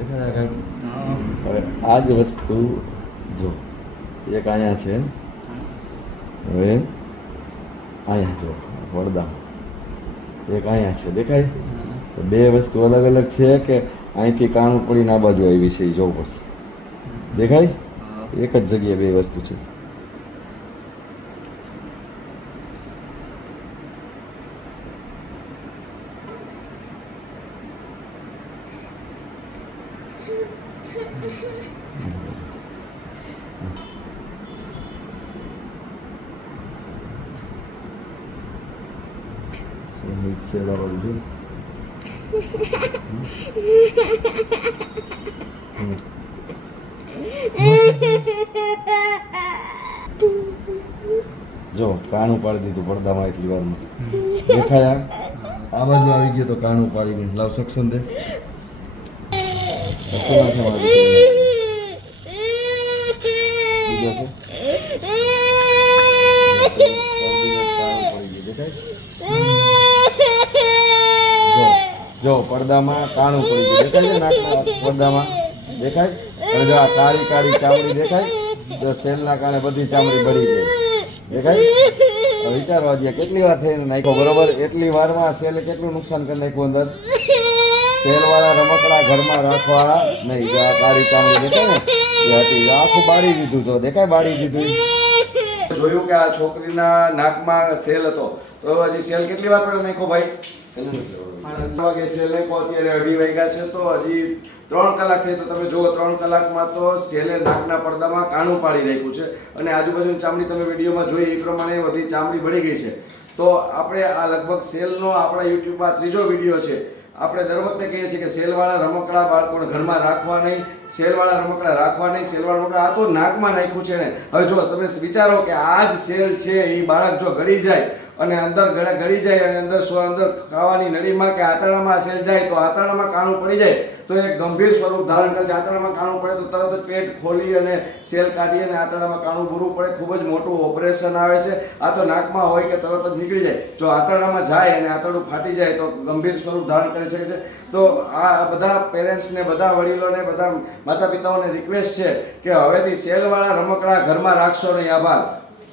દેખાય કાંઈ? હવે આ જ વસ્તુ જો એક અહીંયા છે, હવે અહીંયા જો પડદા એક અહીંયા છે, દેખાય? તો બે વસ્તુ અલગ અલગ છે કે અહીંથી કાણું પડીને આ બાજુ આવી છે એ જોવું પડશે. દેખાય? એક જ જગ્યાએ બે વસ્તુ છે. છે બાબુ જો કાણું પાડી દીધું પડદામાં એટલી વારમાં. દેખાય? આ બાજુ આવી ગયો તો કાણું પાડીને લાવ સક્ષમ દે. બીજો છે જો પડદામાં કાણું પડી ગયું. દેખાય છે નાકના પડદામાં? દેખાય? અને જો આ કાળી કાળી ચામડી દેખાય? જો સેલના કારણે બધી ચામડી બળી ગઈ. દેખાય? હવે વિચારવા દે કેટલી વાર થઈને નાખ્યો બરોબર, એટલી વારમાં સેલે કેટલું નુકસાન કરી નાખ્યું અંદર. સેલવાળા રમકડા ઘરમાં રાખવાળા નહીં. જો આ કાળી ચામડી દેખાય ને એ હતી, આખું બાળી દીધું. જો દેખાય બાળી દીધું. જોયું કે આ છોકરીના નાકમાં સેલ હતો, તો હજી સેલ કેટલી વાર પણ નાખ્યો ભાઈ? વાગે સેલ નાખ્યો, અત્યારે 2:30 વાગ્યા છે, તો હજી 3 કલાક થઈ. તો તમે જુઓ 3 કલાકમાં તો સેલે નાકના પડદામાં કાણું પાડી રાખ્યું છે, અને આજુબાજુની ચામડી તમે વિડીયોમાં જોઈ એ પ્રમાણે બધી ચામડી બળી ગઈ છે. તો આપણે આ લગભગ સેલનો આપણા યુટ્યુબમાં 3જો વિડીયો છે. આપણે દર વખતે કહીએ છીએ કે સેલવાળા રમકડા બાળકોને ઘરમાં રાખવા નહીં, સેલવાળા રમકડા રાખવા નહીં, સેલવાળા રમકડા આ તો નાકમાં નાખ્યું છે ને. હવે જો તમે વિચારો કે આ જ સેલ છે એ બાળક જો ગળી જાય અને અંદર ગળી જાય અને અંદર ખાવાની નળીમાં કે આંતરડામાં સેલ જાય તો આંતરડામાં કાણું પડી જાય તો એ ગંભીર સ્વરૂપ ધારણ કરે છે. આંતરડામાં કાણું પડે તો તરત જ પેટ ખોલી અને સેલ કાઢી અને આંતરડામાં કાણું ભરવું પડે. ખૂબ જ મોટું ઓપરેશન આવે છે. આ તો નાકમાં હોય કે તરત જ નીકળી જાય. જો આંતરડામાં જાય અને આંતરડું ફાટી જાય તો ગંભીર સ્વરૂપ ધારણ કરી શકે છે. તો આ બધા પેરેન્ટ્સને, બધા વડીલોને, બધા માતા પિતાઓને રિક્વેસ્ટ છે કે હવેથી સેલવાળા રમકડા ઘરમાં રાખશો નહીં. આભાર.